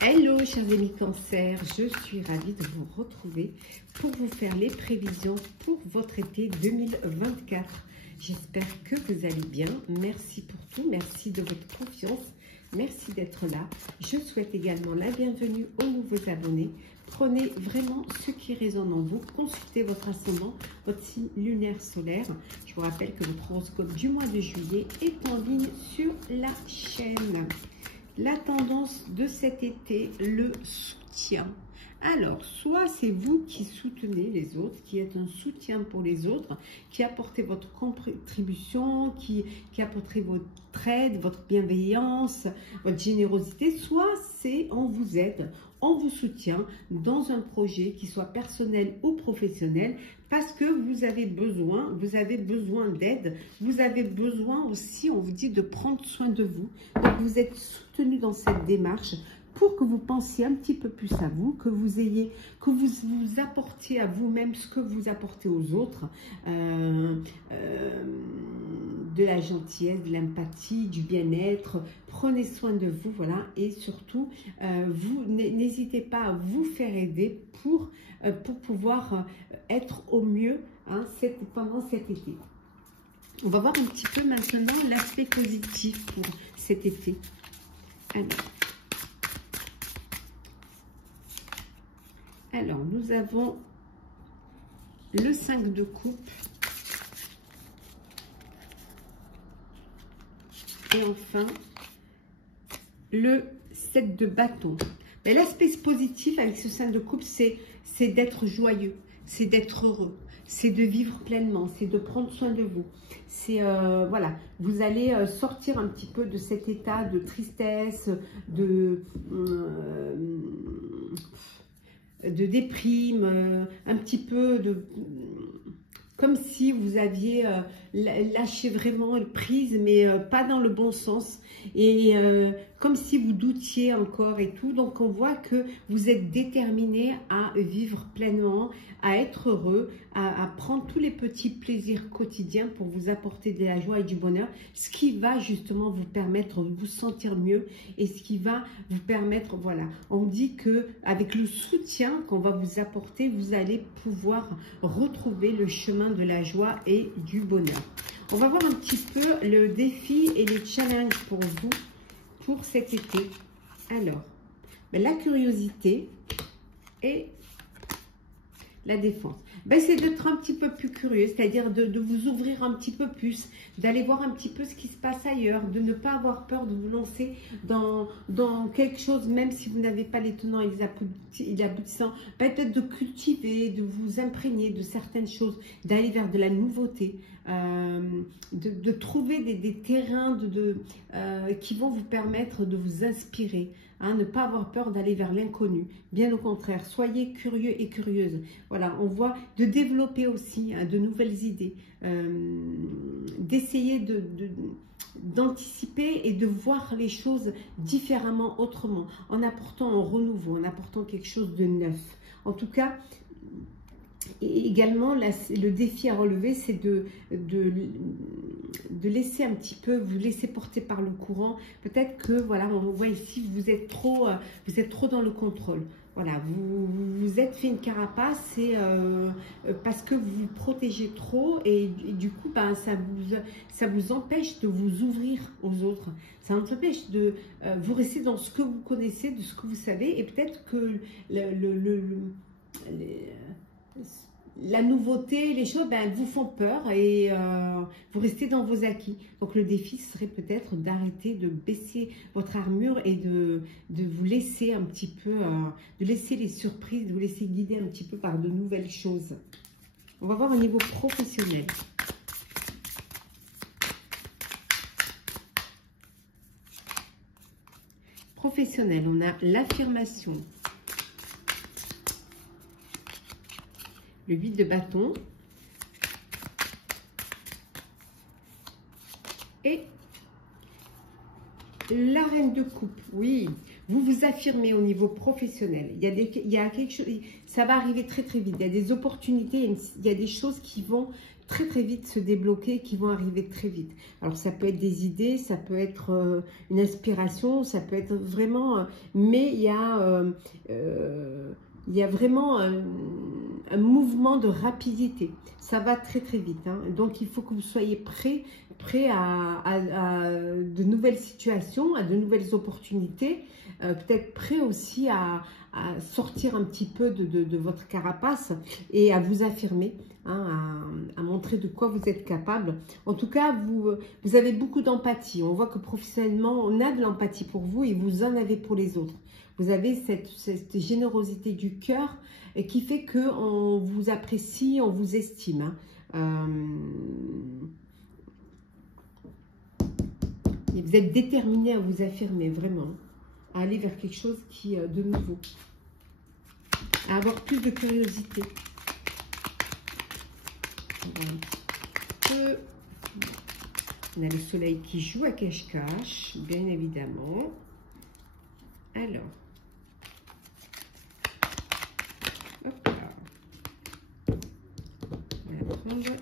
Hello chers amis Cancer, je suis ravie de vous retrouver pour vous faire les prévisions pour votre été 2024. J'espère que vous allez bien. Merci pour tout, merci de votre confiance, merci d'être là. Je souhaite également la bienvenue aux nouveaux abonnés. Prenez vraiment ce qui résonne en vous, consultez votre ascendant, votre signe lunaire solaire. Je vous rappelle que votre horoscope du mois de juillet est en ligne sur la chaîne. La tendance de cet été, le soutien. Alors, soit c'est vous qui soutenez les autres, qui êtes un soutien pour les autres, qui apportez votre contribution, qui apportez votre aide, votre bienveillance, votre générosité, soit c'est on vous aide, on vous soutient dans un projet qui soit personnel ou professionnel, parce que vous avez besoin d'aide, vous avez besoin aussi, on vous dit, de prendre soin de vous. Donc, vous êtes soutenu dans cette démarche pour que vous pensiez un petit peu plus à vous, que vous apportiez à vous-même ce que vous apportez aux autres, de la gentillesse, de l'empathie, du bien-être. Prenez soin de vous, voilà, et surtout, vous n'hésitez pas à vous faire aider pour pouvoir être au mieux pendant cet été. On va voir un petit peu maintenant l'aspect positif pour cet été. Alors, nous avons le 5 de coupe et enfin le 7 de bâton. Mais l'aspect positif avec ce 5 de coupe, c'est d'être joyeux, c'est d'être heureux, c'est de vivre pleinement, c'est de prendre soin de vous. C'est voilà, vous allez sortir un petit peu de cet état de tristesse, de déprime, un petit peu comme si vous aviez lâché vraiment prise, mais pas dans le bon sens, et comme si vous doutiez encore et tout. Donc on voit que vous êtes déterminé à vivre pleinement, à être heureux, à prendre tous les petits plaisirs quotidiens pour vous apporter de la joie et du bonheur, ce qui va justement vous permettre de vous sentir mieux et ce qui va vous permettre, voilà, on dit que avec le soutien qu'on va vous apporter, vous allez pouvoir retrouver le chemin de la joie et du bonheur. On va voir un petit peu le défi et les challenges pour vous pour cet été. Alors, la curiosité et la défense. C'est d'être un petit peu plus curieux, c'est-à-dire de vous ouvrir un petit peu plus, d'aller voir un petit peu ce qui se passe ailleurs, de ne pas avoir peur de vous lancer dans quelque chose, même si vous n'avez pas les tenants et les aboutissants, peut-être de cultiver, de vous imprégner de certaines choses, d'aller vers de la nouveauté, de trouver des terrains qui vont vous permettre de vous inspirer. Ne pas avoir peur d'aller vers l'inconnu, bien au contraire, soyez curieux et curieuses. Voilà, on voit de développer aussi de nouvelles idées, d'essayer d'anticiper et de voir les choses différemment, autrement, en apportant un renouveau, en apportant quelque chose de neuf. En tout cas, et également, le défi à relever, c'est de laisser un petit peu, vous laisser porter par le courant. Peut-être que, voilà, on voit ici, vous êtes trop dans le contrôle. Voilà, vous êtes fait une carapace parce que vous vous protégez trop et du coup, ça vous empêche de vous ouvrir aux autres. Ça vous empêche de vous rester dans ce que vous connaissez, de ce que vous savez, et peut-être que la nouveauté, les choses, elles vous font peur et vous restez dans vos acquis. Donc le défi serait peut-être d'arrêter de baisser votre armure et de vous laisser un petit peu, de laisser les surprises, de vous laisser guider un petit peu par de nouvelles choses. On va voir au niveau professionnel. Professionnel, on a l'affirmation. Le 8 de bâton et la reine de coupe. Oui, vous vous affirmez au niveau professionnel. Il y a quelque chose, ça va arriver très très vite. Il y a des opportunités, il y a des choses qui vont très très vite se débloquer, qui vont arriver très vite. Alors ça peut être des idées, ça peut être une inspiration, ça peut être vraiment... mais il y a vraiment un mouvement de rapidité. Ça va très très vite. Hein. Donc il faut que vous soyez prêts à de nouvelles situations, à de nouvelles opportunités. Peut-être prêts aussi à sortir un petit peu de votre carapace et à vous affirmer, hein, à montrer de quoi vous êtes capable. En tout cas, vous avez beaucoup d'empathie. On voit que professionnellement, on a de l'empathie pour vous et vous en avez pour les autres. Vous avez cette générosité du cœur qui fait qu'on vous apprécie, on vous estime. Hein. Et vous êtes déterminé à vous affirmer, vraiment. À aller vers quelque chose qui de nouveau. À avoir plus de curiosité. On a le soleil qui joue à cache-cache, bien évidemment. Alors. Hop là. On va prendre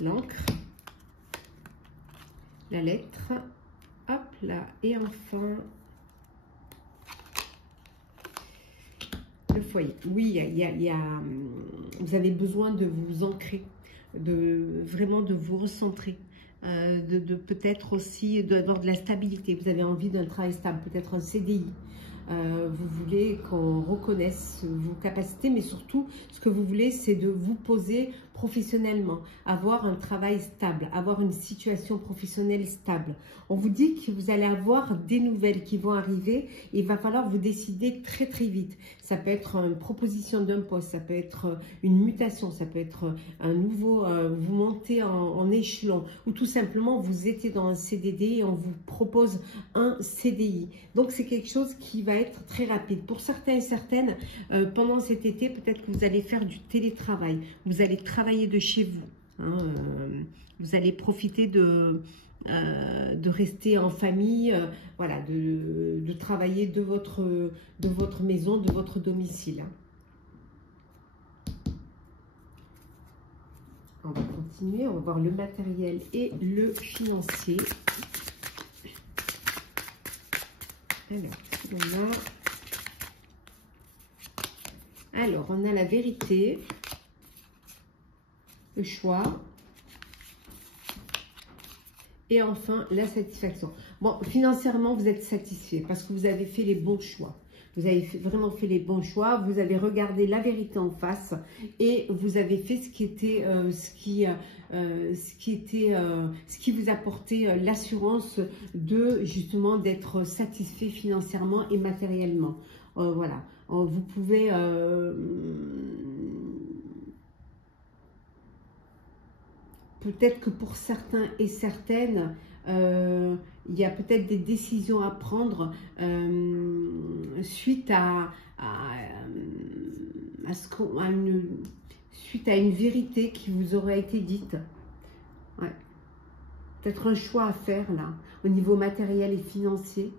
l'encre. La lettre. Hop là. Et enfin... le foyer. Oui, vous avez besoin de vous ancrer, vraiment de vous recentrer, de peut-être aussi d'avoir de la stabilité. Vous avez envie d'un travail stable, peut-être un CDI. Vous voulez qu'on reconnaisse vos capacités, mais surtout, ce que vous voulez, c'est de vous poser professionnellement, avoir un travail stable, avoir une situation professionnelle stable. On vous dit que vous allez avoir des nouvelles qui vont arriver et il va falloir vous décider très très vite. Ça peut être une proposition d'un poste, ça peut être une mutation, ça peut être un nouveau, vous montez en échelon ou tout simplement vous étiez dans un CDD et on vous propose un CDI. Donc c'est quelque chose qui va être très rapide. Pour certains et certaines, pendant cet été, peut-être que vous allez faire du télétravail, vous allez travailler de chez vous. Hein, vous allez profiter de rester en famille, voilà, de travailler de votre maison, de votre domicile. On va continuer, on va voir le matériel et le financier. Alors, on a la vérité, le choix et enfin la satisfaction. Bon, financièrement, vous êtes satisfait parce que vous avez fait les bons choix. Vous avez vraiment fait les bons choix, vous avez regardé la vérité en face et vous avez fait ce qui vous apportait l'assurance de justement d'être satisfait financièrement et matériellement. Voilà, vous pouvez peut-être que pour certains et certaines, il y a peut-être des décisions à prendre suite à une vérité qui vous aurait été dite. Ouais. Peut-être un choix à faire là, au niveau matériel et financier.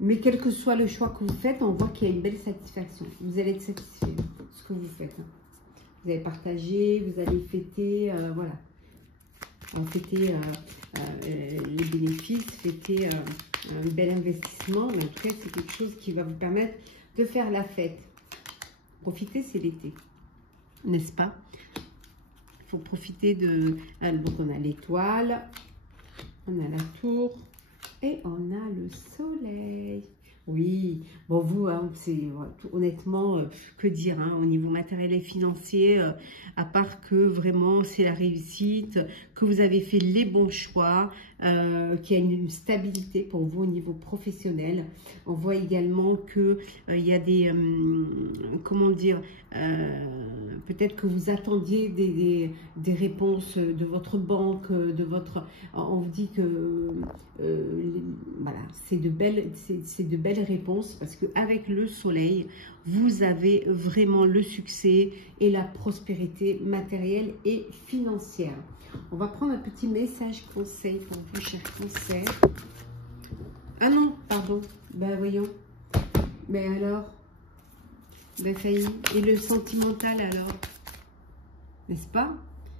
Mais quel que soit le choix que vous faites, on voit qu'il y a une belle satisfaction. Vous allez être satisfait de ce que vous faites. Vous allez partager, vous allez fêter, voilà. Fêter les bénéfices, fêter un bel investissement. Mais en tout cas, c'est quelque chose qui va vous permettre de faire la fête. Profitez, c'est l'été, n'est-ce pas? Il faut profiter de... donc, on a l'étoile, on a la tour et on a le soleil. Oui, bon, vous, hein, c'est honnêtement, que dire, hein, au niveau matériel et financier, à part que vraiment c'est la réussite, que vous avez fait les bons choix, qu'il y a une stabilité pour vous au niveau professionnel. On voit également que il y a des, comment dire, peut-être que vous attendiez des réponses de votre banque, de votre... On vous dit que voilà, c'est de belles réponses parce qu'avec le soleil, vous avez vraiment le succès et la prospérité matérielle et financière. On va prendre un petit message conseil pour vous, chers cancers. Ah non, pardon. Ben voyons. Ben alors, ben failli. Et le sentimental alors? n'est-ce pas?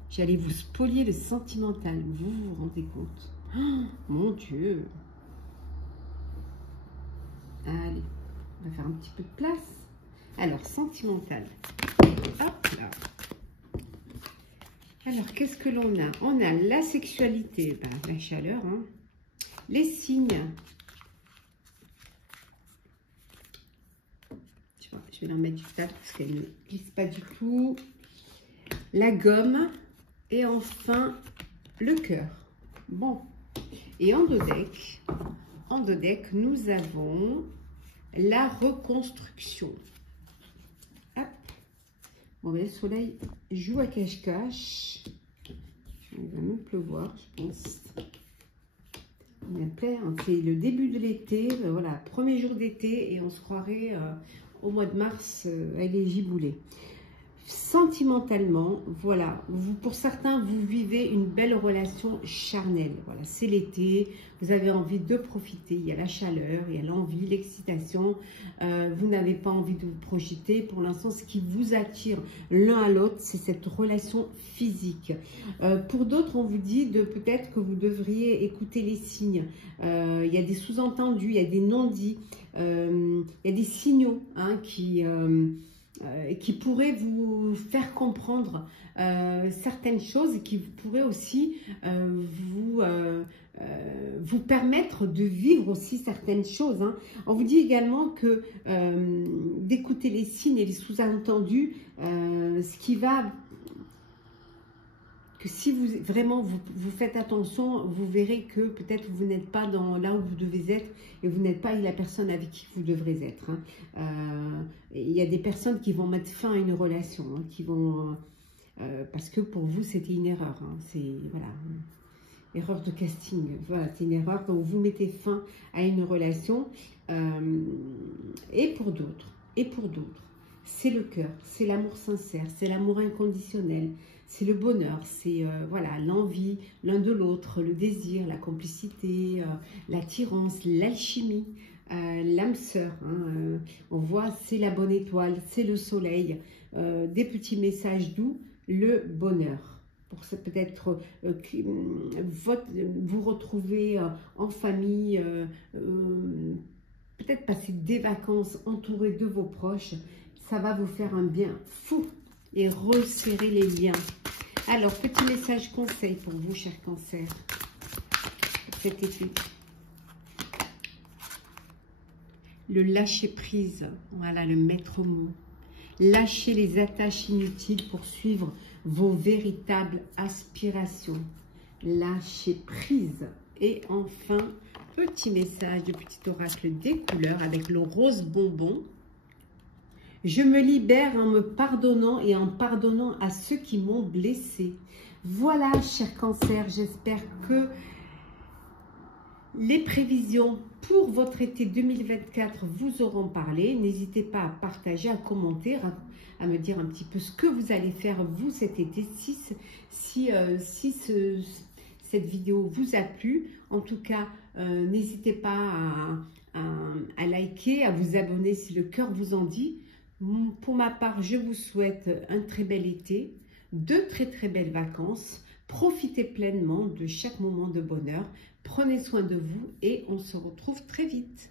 J'allais vous spolier le sentimental. Vous vous rendez compte? Oh, mon Dieu. Allez, on va faire un petit peu de place. Alors, sentimental. Hop là. Alors, qu'est-ce que l'on a? On a la sexualité, ben, la chaleur, hein. Les signes. Je vais leur mettre du tape parce qu'elle ne glisse pas du tout. La gomme. Et enfin, le cœur. Bon. Et en dos deck, nous avons la reconstruction. Hop. Bon, ben, le soleil joue à cache-cache. Il va même pleuvoir, je pense. C'est le début de l'été, voilà, premier jour d'été, et on se croirait au mois de mars avec les giboulées. Sentimentalement, voilà, pour certains, vous vivez une belle relation charnelle. Voilà, c'est l'été, vous avez envie de profiter, il y a la chaleur, il y a l'envie, l'excitation. Vous n'avez pas envie de vous projeter. Pour l'instant, ce qui vous attire l'un à l'autre, c'est cette relation physique. Pour d'autres, on vous dit peut-être que vous devriez écouter les signes. Il y a des sous-entendus, il y a des non-dits, il y a des signaux, hein, qui pourraient vous faire comprendre certaines choses et qui pourraient aussi vous permettre de vivre aussi certaines choses, hein. On vous dit également que d'écouter les signes et les sous-entendus, ce qui va... que si vous vraiment vous faites attention, vous verrez que peut-être vous n'êtes pas là où vous devez être et vous n'êtes pas la personne avec qui vous devrez être, hein. Il y a des personnes qui vont mettre fin à une relation, hein, qui vont parce que pour vous c'était une erreur, hein. C'est voilà, erreur de casting. Voilà, c'est une erreur, donc vous mettez fin à une relation. Et pour d'autres, c'est le cœur, c'est l'amour sincère, c'est l'amour inconditionnel. C'est le bonheur, c'est voilà, l'envie l'un de l'autre, le désir, la complicité, l'attirance, l'alchimie, l'âme sœur, hein, on voit, c'est la bonne étoile, c'est le soleil, des petits messages doux, le bonheur. Pour ça, peut-être vous retrouver en famille, peut-être passer des vacances entouré de vos proches, ça va vous faire un bien fou et resserrer les liens. Alors, petit message conseil pour vous, chers cancers, pour cet été. Le lâcher prise, voilà le maître mot. Lâchez les attaches inutiles pour suivre vos véritables aspirations. Lâchez prise. Et enfin, petit message de petit oracle des couleurs avec le rose bonbon. Je me libère en me pardonnant et en pardonnant à ceux qui m'ont blessé. Voilà, chers cancers, j'espère que les prévisions pour votre été 2024 vous auront parlé. N'hésitez pas à partager, à commenter, à me dire un petit peu ce que vous allez faire vous cet été, si cette vidéo vous a plu. En tout cas, n'hésitez pas à liker, à vous abonner si le cœur vous en dit. Pour ma part, je vous souhaite un très bel été, de très belles vacances. Profitez pleinement de chaque moment de bonheur. Prenez soin de vous et on se retrouve très vite.